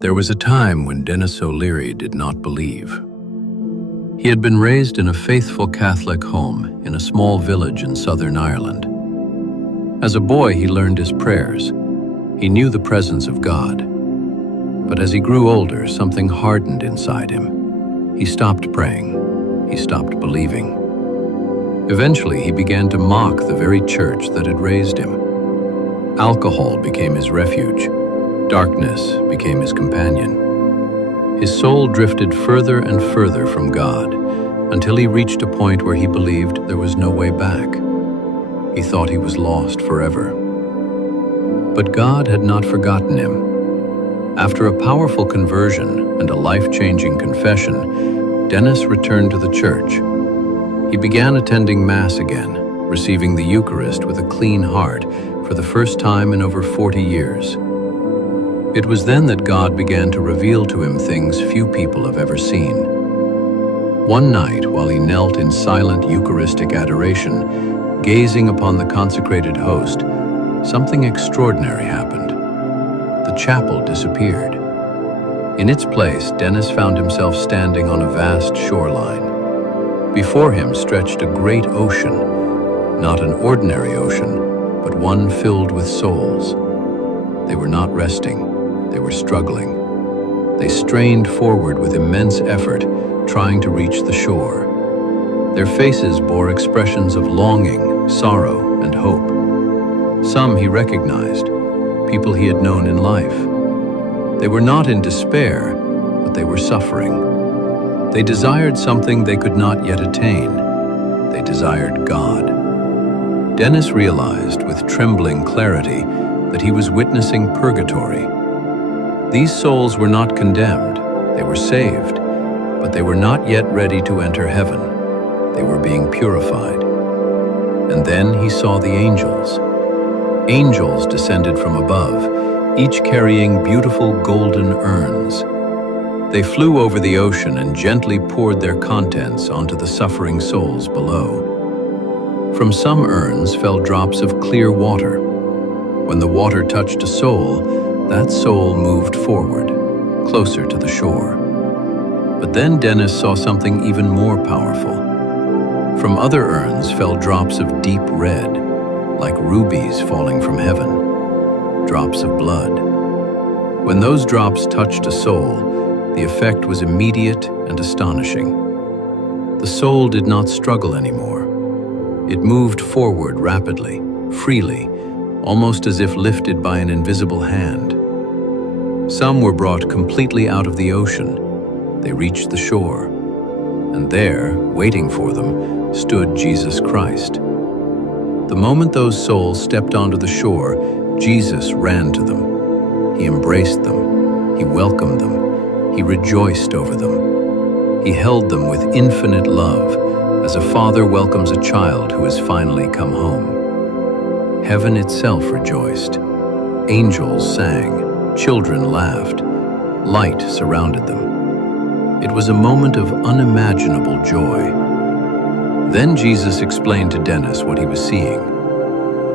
There was a time when Denis O'Leary did not believe. He had been raised in a faithful Catholic home in a small village in southern Ireland. As a boy, he learned his prayers. He knew the presence of God. But as he grew older, something hardened inside him. He stopped praying. He stopped believing. Eventually, he began to mock the very church that had raised him. Alcohol became his refuge. Darkness became his companion. His soul drifted further and further from God until he reached a point where he believed there was no way back. He thought he was lost forever. But God had not forgotten him. After a powerful conversion and a life-changing confession, Denis returned to the church. He began attending Mass again, receiving the Eucharist with a clean heart for the first time in over 40 years. It was then that God began to reveal to him things few people have ever seen. One night, while he knelt in silent Eucharistic adoration, gazing upon the consecrated host, something extraordinary happened. The chapel disappeared. In its place, Denis found himself standing on a vast shoreline. Before him stretched a great ocean, not an ordinary ocean, but one filled with souls. They were not resting. They were struggling. They strained forward with immense effort, trying to reach the shore. Their faces bore expressions of longing, sorrow, and hope. Some he recognized, people he had known in life. They were not in despair, but they were suffering. They desired something they could not yet attain. They desired God. Denis realized with trembling clarity that he was witnessing Purgatory. These souls were not condemned, they were saved, but they were not yet ready to enter heaven. They were being purified. And then he saw the angels. Angels descended from above, each carrying beautiful golden urns. They flew over the ocean and gently poured their contents onto the suffering souls below. From some urns fell drops of clear water. When the water touched a soul, that soul moved forward, closer to the shore. But then Denis saw something even more powerful. From other urns fell drops of deep red, like rubies falling from heaven, drops of blood. When those drops touched a soul, the effect was immediate and astonishing. The soul did not struggle anymore. It moved forward rapidly, freely, almost as if lifted by an invisible hand. Some were brought completely out of the ocean. They reached the shore, and there, waiting for them, stood Jesus Christ. The moment those souls stepped onto the shore, Jesus ran to them. He embraced them. He welcomed them. He rejoiced over them. He held them with infinite love, as a father welcomes a child who has finally come home. Heaven itself rejoiced. Angels sang. Children laughed. Light surrounded them. It was a moment of unimaginable joy. Then Jesus explained to Denis what he was seeing.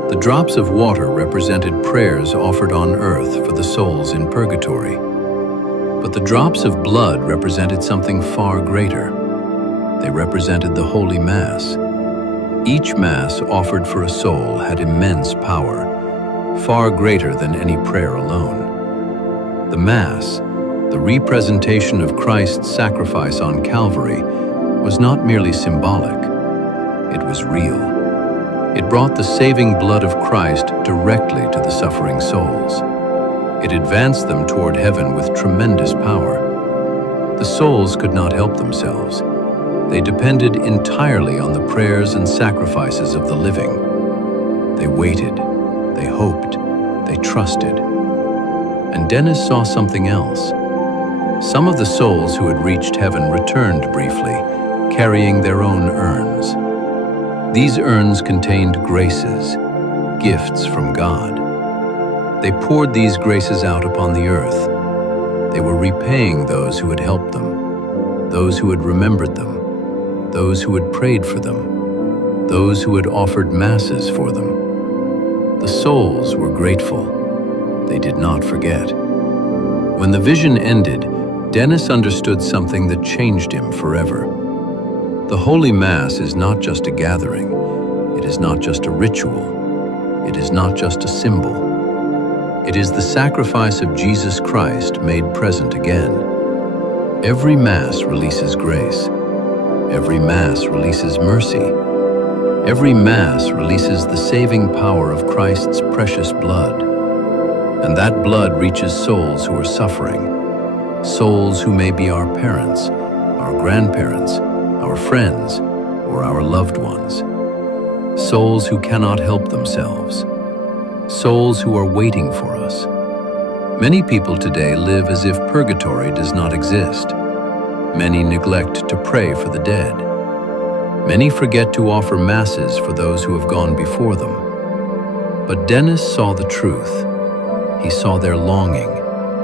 The drops of water represented prayers offered on earth for the souls in purgatory. But the drops of blood represented something far greater. They represented the Holy Mass. Each Mass offered for a soul had immense power, far greater than any prayer alone. The Mass, the representation of Christ's sacrifice on Calvary, was not merely symbolic. It was real. It brought the saving blood of Christ directly to the suffering souls. It advanced them toward heaven with tremendous power. The souls could not help themselves. They depended entirely on the prayers and sacrifices of the living. They waited, they hoped, they trusted. And Denis saw something else. Some of the souls who had reached heaven returned briefly, carrying their own urns. These urns contained graces, gifts from God. They poured these graces out upon the earth. They were repaying those who had helped them, those who had remembered them, those who had prayed for them, those who had offered masses for them. The souls were grateful. They did not forget. When the vision ended, Denis understood something that changed him forever. The Holy Mass is not just a gathering. It is not just a ritual. It is not just a symbol. It is the sacrifice of Jesus Christ made present again. Every Mass releases grace. Every Mass releases mercy. Every Mass releases the saving power of Christ's precious blood. And that blood reaches souls who are suffering. Souls who may be our parents, our grandparents, our friends, or our loved ones. Souls who cannot help themselves. Souls who are waiting for us. Many people today live as if purgatory does not exist. Many neglect to pray for the dead. Many forget to offer masses for those who have gone before them. But Denis saw the truth. He saw their longing.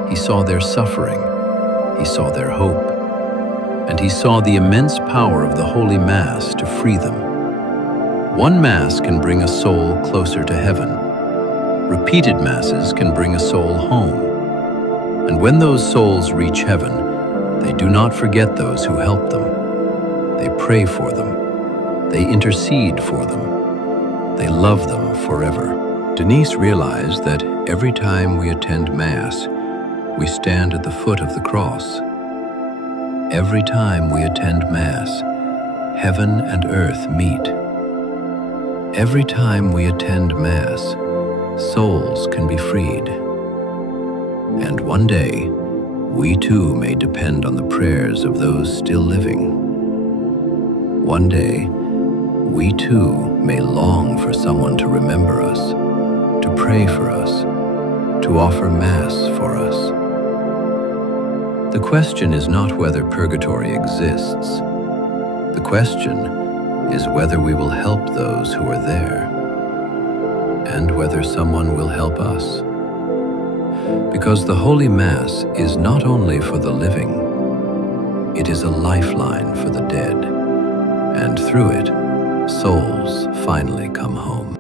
He saw their suffering. He saw their hope. And he saw the immense power of the Holy Mass to free them. One Mass can bring a soul closer to heaven. Repeated Masses can bring a soul home. And when those souls reach heaven, they do not forget those who helped them. They pray for them. They intercede for them. They love them forever. Denis realized that every time we attend Mass, we stand at the foot of the cross. Every time we attend Mass, heaven and earth meet. Every time we attend Mass, souls can be freed. And one day, we too may depend on the prayers of those still living. One day, we too may long for someone to remember us, to pray for us, to offer Mass for us. The question is not whether purgatory exists. The question is whether we will help those who are there, and whether someone will help us. Because the Holy Mass is not only for the living, it is a lifeline for the dead, and through it, souls finally come home.